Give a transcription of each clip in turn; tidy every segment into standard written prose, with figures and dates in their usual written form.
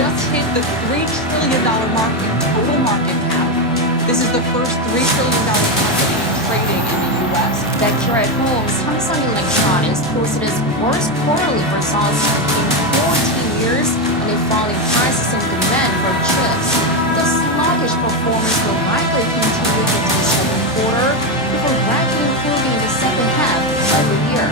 just hit the $3 trillion mark in total market cap. This is the first $3 trillion company trading in the U.S. Back here at home, Samsung Electronics posted its worst quarterly results in 14 years amid falling prices and demand for chips. The sluggish performance will likely continue into the second quarter before gradually improving in the second half of the year.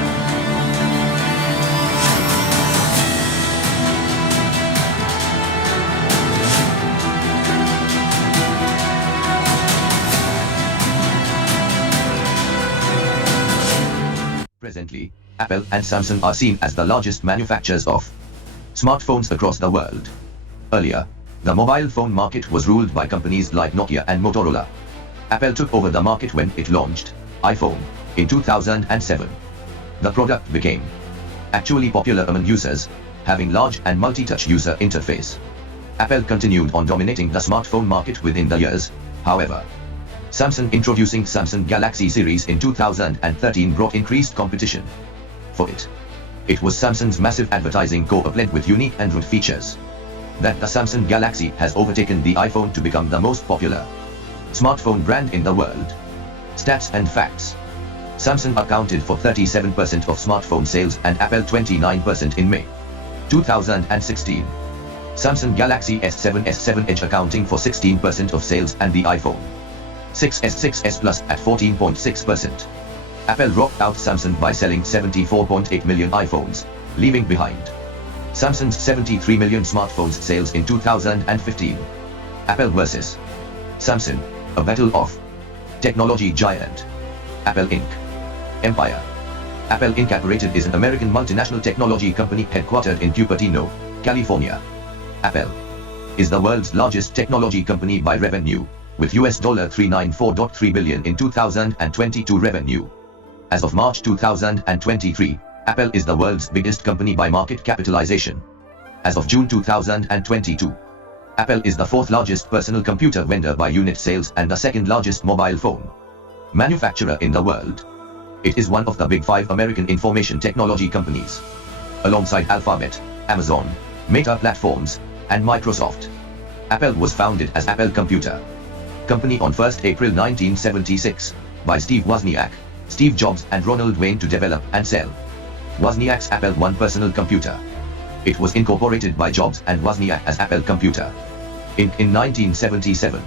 Presently, Apple and Samsung are seen as the largest manufacturers of smartphones across the world. Earlier, the mobile phone market was ruled by companies like Nokia and Motorola. Apple took over the market when it launched iPhone in 2007. The product became actually popular among users, having large and multi-touch user interface. Apple continued on dominating the smartphone market within the years. However, Samsung introducing Samsung Galaxy series in 2013 brought increased competition. For it was Samsung's massive advertising co-opted with unique Android features that the Samsung Galaxy has overtaken the iPhone to become the most popular smartphone brand in the world. Stats and facts. Samsung accounted for 37% of smartphone sales and Apple 29% in May 2016. Samsung Galaxy S7, S7 Edge accounting for 16% of sales and the iPhone 6s, 6s Plus at 14.6%. Apple rocked out Samsung by selling 74.8 million iPhones, leaving behind Samsung's 73 million smartphones sales in 2015. Apple versus Samsung, a battle of technology giant. Apple Inc. Empire. Apple Incorporated is an American multinational technology company headquartered in Cupertino, California. Apple is the world's largest technology company by revenue, with US $394.3 billion in 2022 revenue. As of March 2023, Apple is the world's biggest company by market capitalization. As of June 2022, Apple is the fourth largest personal computer vendor by unit sales and the second largest mobile phone manufacturer in the world. It is one of the big five American information technology companies, alongside Alphabet, Amazon, Meta Platforms, and Microsoft. Apple was founded as Apple Computer Company on 1 April 1976 by Steve Wozniak, Steve Jobs and Ronald Wayne to develop and sell Wozniak's Apple I personal computer. It was incorporated by Jobs and Wozniak as Apple Computer Inc. in 1977.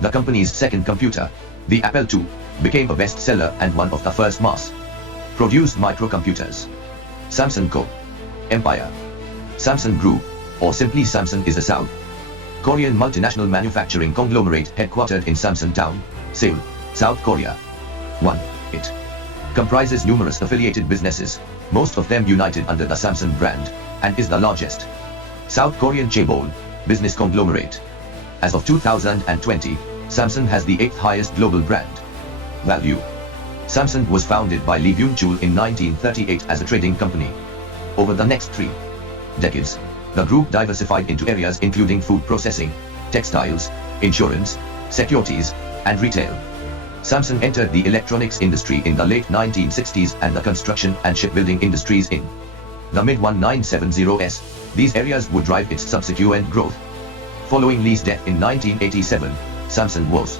The company's second computer, the Apple II, became a bestseller and one of the first mass-produced microcomputers. Samsung Co. Empire. Samsung Group, or simply Samsung, is a South Korean multinational manufacturing conglomerate headquartered in Samsung-town, Seoul, South Korea. 1. It comprises numerous affiliated businesses, most of them united under the Samsung brand, and is the largest South Korean chaebol business conglomerate. As of 2020, Samsung has the 8th highest global brand value. Samsung was founded by Lee Byung-chul in 1938 as a trading company. Over the next 3 decades, the group diversified into areas including food processing, textiles, insurance, securities, and retail. Samsung entered the electronics industry in the late 1960s and the construction and shipbuilding industries in the mid-1970s. These areas would drive its subsequent growth. Following Lee's death in 1987, Samsung was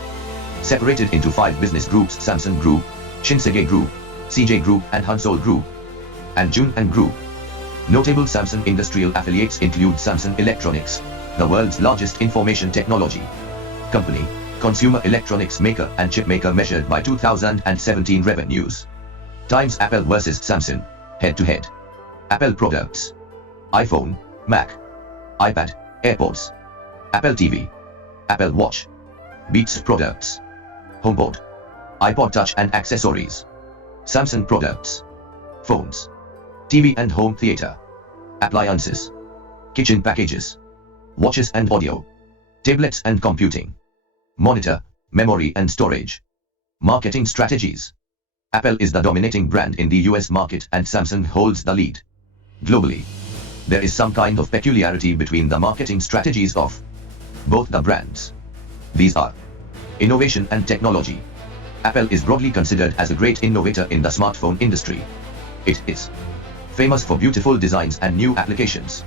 separated into 5 business groups: Samsung Group, Shinsegae Group, CJ Group, and Hansol Group, and Junhan Group. Notable Samsung industrial affiliates include Samsung Electronics, the world's largest information technology company, consumer electronics maker and chip maker measured by 2017 revenues. Times Apple versus Samsung, head-to-head. Apple products: iPhone, Mac, iPad, AirPods, Apple TV, Apple Watch. Beats products: HomePod, iPod Touch and accessories. Samsung products: phones, TV and home theater, appliances, kitchen packages, watches and audio, tablets and computing, monitor, memory and storage. Marketing strategies: Apple is the dominating brand in the US market and Samsung holds the lead globally. There is some kind of peculiarity between the marketing strategies of both the brands. These are innovation and technology. Apple is broadly considered as a great innovator in the smartphone industry. It is famous for beautiful designs and new applications.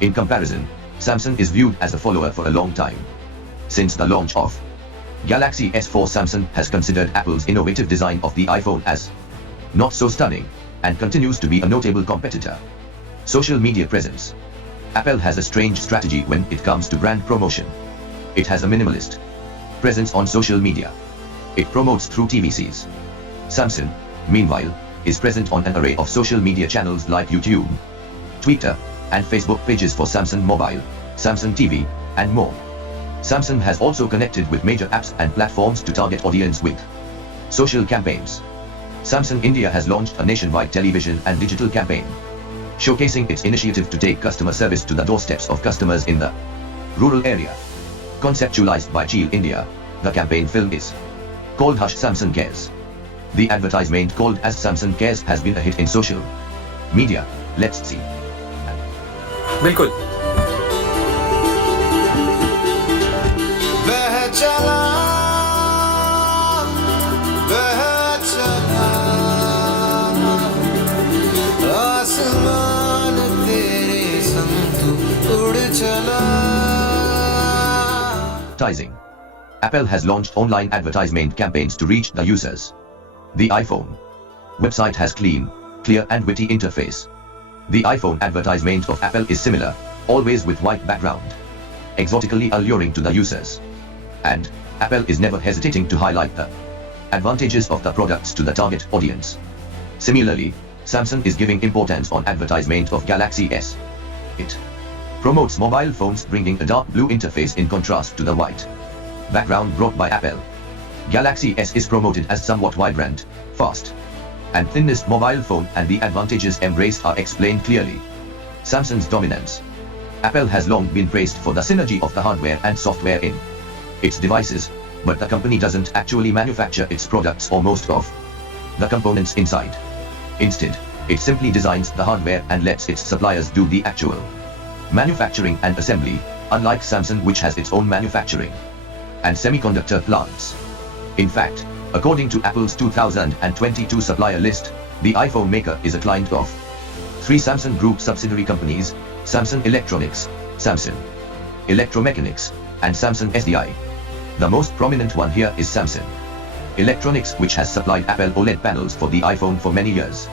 In comparison, Samsung is viewed as a follower for a long time. Since the launch of Galaxy S4, Samsung has considered Apple's innovative design of the iPhone as not so stunning, and continues to be a notable competitor. Social media presence. Apple has a strange strategy when it comes to brand promotion. It has a minimalist presence on social media. It promotes through TVCs. Samsung, meanwhile, is present on an array of social media channels like YouTube, Twitter, and Facebook pages for Samsung Mobile, Samsung TV, and more. Samsung has also connected with major apps and platforms to target audience with social campaigns. Samsung India has launched a nationwide television and digital campaign, showcasing its initiative to take customer service to the doorsteps of customers in the rural area. Conceptualized by Chile India, the campaign film is called Hush Samsung Cares. The advertisement called as Samsung Cares has been a hit in social media. Let's see. बिल्कुल बह चला आसमान तेरे संग तू उड़ चला. Advertising. Apple has launched online advertisement campaigns to reach the users. The iPhone website has clear and witty interface. The iPhone advertisement of Apple is similar, always with white background, exotically alluring to the users. And Apple is never hesitating to highlight the advantages of the products to the target audience. Similarly, Samsung is giving importance on advertisement of Galaxy S. It promotes mobile phones bringing a dark blue interface in contrast to the white background brought by Apple. Galaxy S is promoted as somewhat vibrant, fast, and thinnest mobile phone, and the advantages embraced are explained clearly. Samsung's dominance. Apple has long been praised for the synergy of the hardware and software in its devices, but the company doesn't actually manufacture its products or most of the components inside. Instead, it simply designs the hardware and lets its suppliers do the actual manufacturing and assembly, unlike Samsung, which has its own manufacturing and semiconductor plants. In fact, according to Apple's 2022 supplier list, the iPhone maker is a client of three Samsung Group subsidiary companies: Samsung Electronics, Samsung Electromechanics, and Samsung SDI. The most prominent one here is Samsung Electronics, which has supplied Apple OLED panels for the iPhone for many years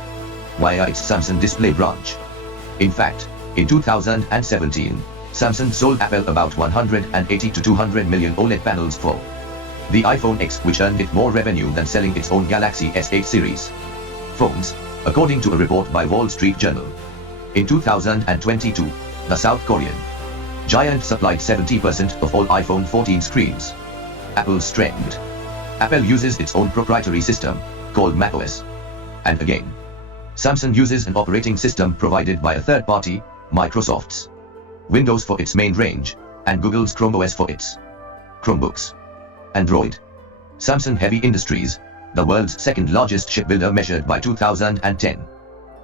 via its Samsung Display branch. In fact, in 2017, Samsung sold Apple about 180 to 200 million OLED panels for the iPhone X, which earned it more revenue than selling its own Galaxy S8 series phones, according to a report by Wall Street Journal. In 2022, the South Korean giant supplied 70% of all iPhone 14 screens. Apple's strength. Apple uses its own proprietary system, called macOS. And again, Samsung uses an operating system provided by a third party, Microsoft's Windows for its main range, and Google's Chrome OS for its Chromebooks. Android. Samsung Heavy Industries, the world's second largest shipbuilder measured by 2010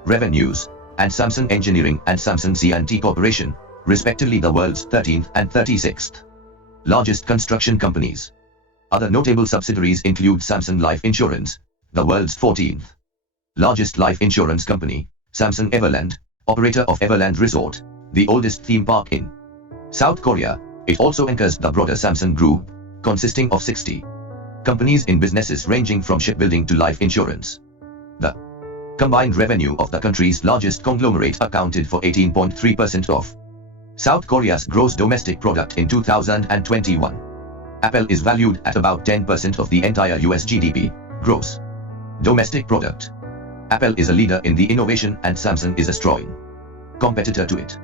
revenues, and Samsung Engineering and Samsung C&T Corporation, respectively the world's 13th and 36th largest construction companies. Other notable subsidiaries include Samsung Life Insurance, the world's 14th largest life insurance company, Samsung Everland, operator of Everland Resort, the oldest theme park in South Korea. It also anchors the broader Samsung Group, consisting of 60 companies in businesses ranging from shipbuilding to life insurance. The combined revenue of the country's largest conglomerate accounted for 18.3% of South Korea's gross domestic product in 2021. Apple is valued at about 10% of the entire US GDP, gross domestic product. Apple is a leader in the innovation, and Samsung is a strong competitor to it.